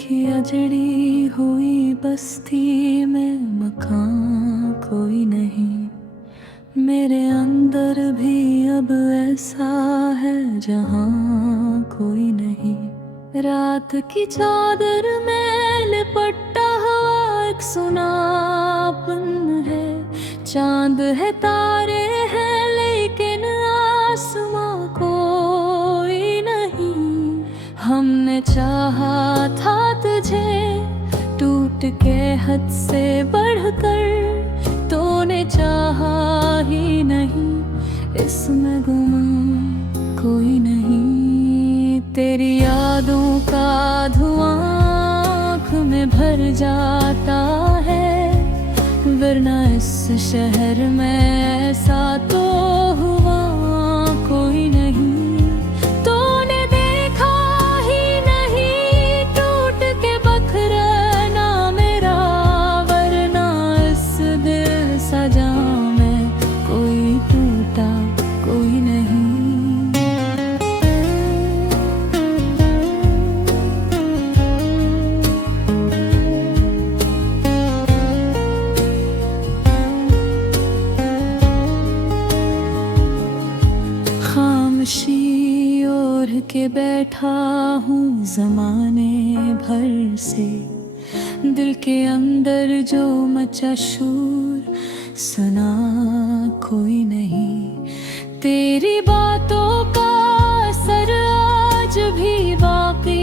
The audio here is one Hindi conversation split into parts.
की अजड़ी हुई बस्ती में मकान कोई नहीं। मेरे अंदर भी अब ऐसा है जहां कोई नहीं। रात की चादर में लिपटा हुआ एक सुनापन है। चांद है, तारे हैं, लेकिन आसमां कोई नहीं। हमने चाहा था तुझे टूट के हद से बढ़कर, तूने चाहा ही नहीं। इसमें गुम कोई नहीं। तेरी यादों का धुआं आँख में भर जाता है, वरना इस शहर में ऐसा तो हुआ कोई नहीं। तूने देखा ही नहीं टूट के बखरना मेरा, वरना इस दिल सजा में कोई टूटा कोई नहीं। खामोशी ओढ़ के बैठा हूँ ज़माने भर से, दिल के अंदर जो मचा शोर सुना कोई नहीं। तेरी बातों का असर आज भी बाकी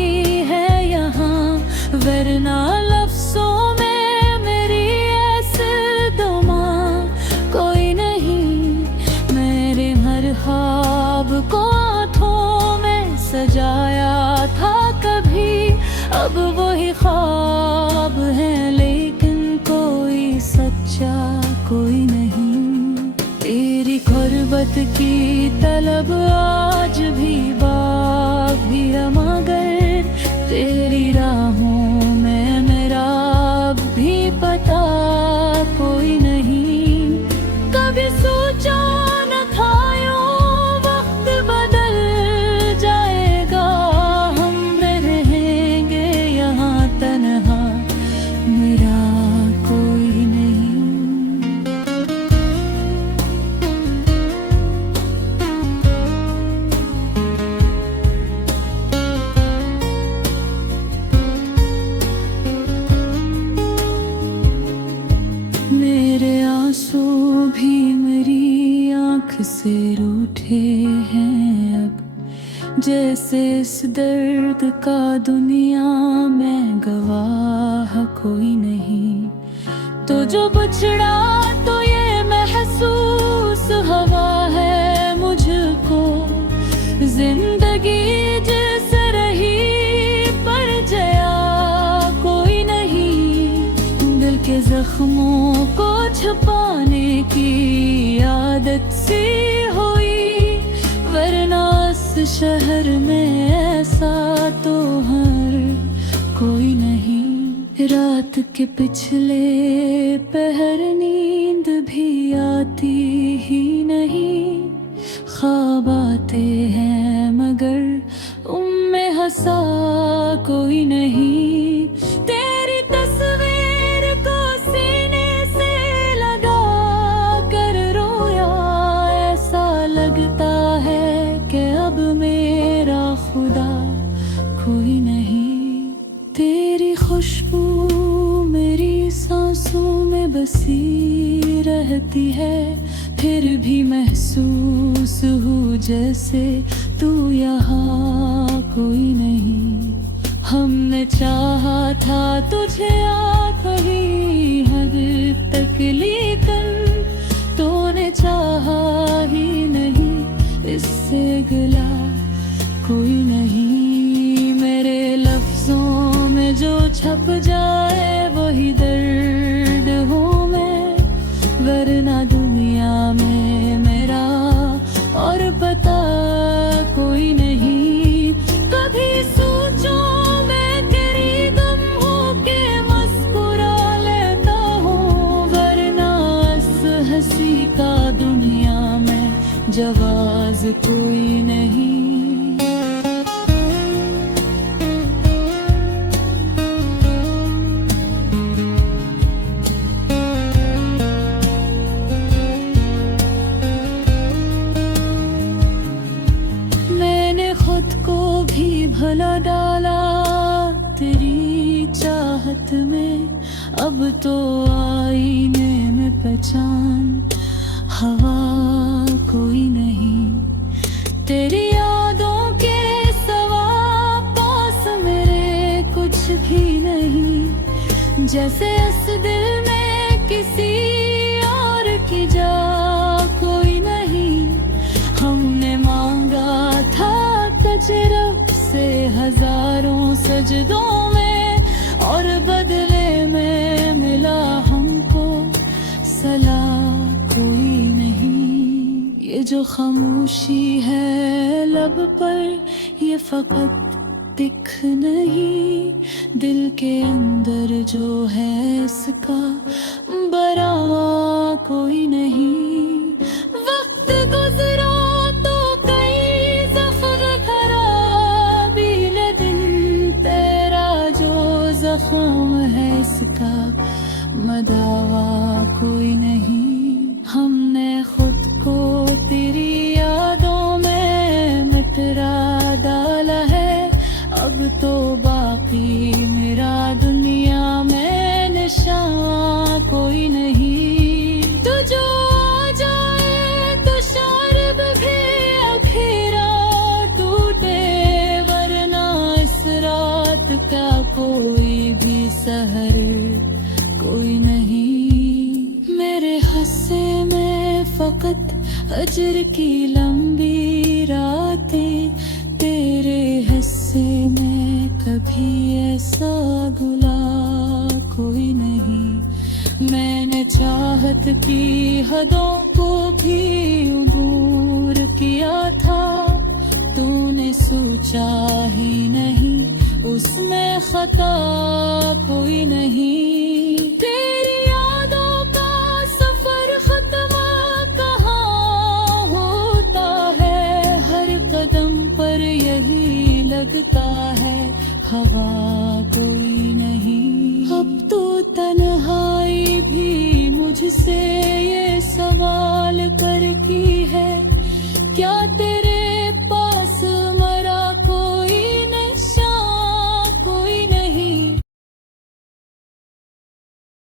है यहाँ, वरना लफ्ज़ों में मेरी ऐसे दुआ कोई नहीं। मेरे हर ख्वाब को आँखों में सजाया था कभी, अब वही ख्वाब है लेकिन कोई सच्चा कोई नहीं। तेरी गुर्बत की तलब आज भी बाकी है, मगर तेरी राहों में मेरा अब भी पता कोई नहीं। कभी सोचा न था यूं वक्त बदल जाएगा, हम रहेंगे यहाँ तन्हा मेरा कोई नहीं। मेरे आंसू भी मेरी आँख से रूठे हैं अब, जैसे इस दर्द का दुनिया में गवाह कोई नहीं। तो जो बछड़ा तो ये महसूस हवा है मुझको, जिंदगी जिस रही पर जया कोई नहीं। दिल के जख्मों को छुपाने की आदत सी हुई, वरना इस शहर में ऐसा तो हर कोई नहीं। रात के पिछले पहर नींद भी आती ही नहीं। ख्वाब आते हैं मगर उनमें हंसा कोई नहीं। तेरी तस्वीर को सीने से लगा कर रोया, ऐसा लगता है कि अब मेरा खुदा कोई नहीं। तेरी खुशबू मेरी सांसों में बसी रहती है, फिर भी महसूस हूँ जैसे तू यहाँ कोई नहीं। हमने चाहा था तुझे आखिरी हद तक, लेकिन तूने चाहा ही नहीं। इससे गिला कोई नहीं। मेरे लफ्ज़ों में जो छप जाए वही दर्द हूँ मैं, वरना दुनिया में मेरा और पता कोई नहीं। कभी सोचूं मैं तेरी गम हो के मुस्कुरा लेता हूँ, वरना इस हंसी का दुनिया में जवाज कोई नहीं। चाहत में, अब तो आईने में पहचान, हवा कोई नहीं। तेरी यादों के सवा पास मेरे कुछ भी नहीं, जैसे इस दिल में किसी और की जा कोई नहीं। हमने मांगा था तुझ रब से हजारों सजदों में, और बदले में मिला हमको सलाह कोई नहीं। ये जो खामोशी है लब पर, ये फकत दिख नहीं, दिल के अंदर जो है इसका बरावा कोई नहीं। वक्त गुजरा तो कई ज़ख्म खराबी, लेकिन तेरा जो ज़ख्म है इसका मदावा कोई नहीं। हमने खुद को तेरी यादों में मिटरा डाला है, अब तो बाकी मेरा दुनिया में निशान कोई नहीं। तू जो आ जाए तो शारब भी अखीरा टूटे, वरना इस रात का कोई भी सहर कोई नहीं। मेरे हस्से में फकत अजर की लंबी रातें, तेरे हिस्से में कभी ऐसा गुला कोई नहीं। मैंने चाहत की हदों को भी दूर किया था, तूने सोचा ही नहीं उसमें खता कोई नहीं। तेरी यादों का सफर खत्म कहाँ होता है, हर कदम पर यही लगता है हवा कोई नहीं। अब तो तन्हाई भी मुझसे ये सवाल करती है,